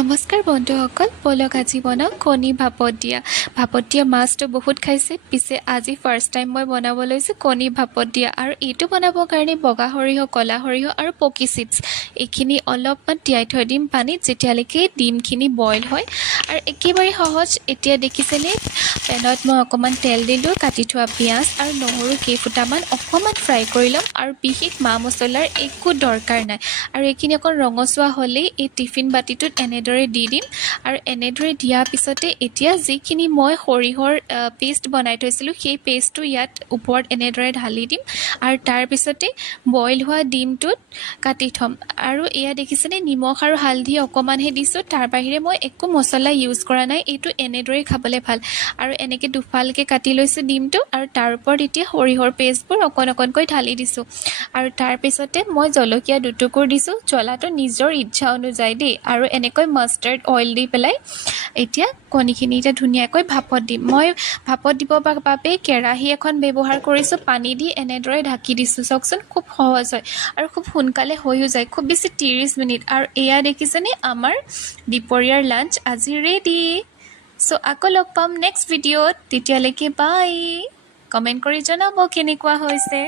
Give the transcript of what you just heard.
নমস্কাৰ বন্ধুসকল, বলক আজি বনাওঁ কণী ভাপত দিয়া মাছটো বহুত খাইছে, পিছে আজি ফাৰ্ষ্ট টাইম মই বনাব লৈছোঁ কণী ভাপত দিয়া। আৰু এইটো বনাবৰ কাৰণে বগা সৰিয়হ, ক'লা সৰিয়হ আৰু পকি চিডছ এইখিনি অলপমান তিয়াই থৈ দিম পানীত যেতিয়ালৈকে ডিমখিনি বইল হয়। আৰু একেবাৰে সহজ। এতিয়া দেখিছেনে, পেনত মই অকণমান তেল দিলোঁ, কাটি থোৱা পিঁয়াজ আৰু নহৰু কেইফুটামান অকণমান ফ্ৰাই কৰি ল'ম। আৰু বিশেষ মা মছলাৰ একো দৰকাৰ নাই। আৰু এইখিনি অকণ ৰঙচুৱা হ'লেই এই টিফিন বাতিটোত এনেদৰে দি দিম। আৰু এনেদৰে দিয়াৰ পিছতে এতিয়া যিখিনি মই সৰিয়হৰ পেষ্ট বনাই থৈছিলোঁ সেই পেষ্টটো ইয়াত ওপৰত এনেদৰে ঢালি দিম। আৰু তাৰপিছতে বইল হোৱা ডিমটোত কাটি থ'ম। আৰু এয়া দেখিছেনে, নিমখ আৰু হালধি অকণমানহে দিছোঁ, তাৰ বাহিৰে মই একো মছলা ইউজ কৰা নাই। এইটো এনেদৰেই খাবলৈ ভাল। আৰু এনেকৈ দুফালকৈ কাটি লৈছোঁ ডিমটো, আৰু তাৰ ওপৰত এতিয়া সৰিয়হৰ পেষ্টবোৰ অকণকৈ ঢালি দিছোঁ। আৰু তাৰপিছতে মই জলকীয়া দুটুকুৰ দিছোঁ, জ্বলাটো নিজৰ ইচ্ছা অনুযায়ী দেই। আৰু এনেকৈ মাষ্টাৰ্ড অইল দি পেলাই এতিয়া কণীখিনি এতিয়া ধুনীয়াকৈ ভাপত দিম। মই ভাপত দিবৰ বাবে কেৰাহী এখন ব্যৱহাৰ কৰিছোঁ, পানী দি এনেদৰে ঢাকি দিছোঁ। চাওকচোন, খুব সহজ হয় আৰু খুব সোনকালে হৈও যায়, খুব বেছি 30 মিনিট। আৰু এয়া দেখিছেনে, আমাৰ দুপৰীয়াৰ লাঞ্চ আজি ৰেডি। চ' আকৌ লগ পাম নেক্সট ভিডিঅ'ত, তেতিয়ালৈকে বাই। কমেণ্ট কৰি জনাব কেনেকুৱা হৈছে।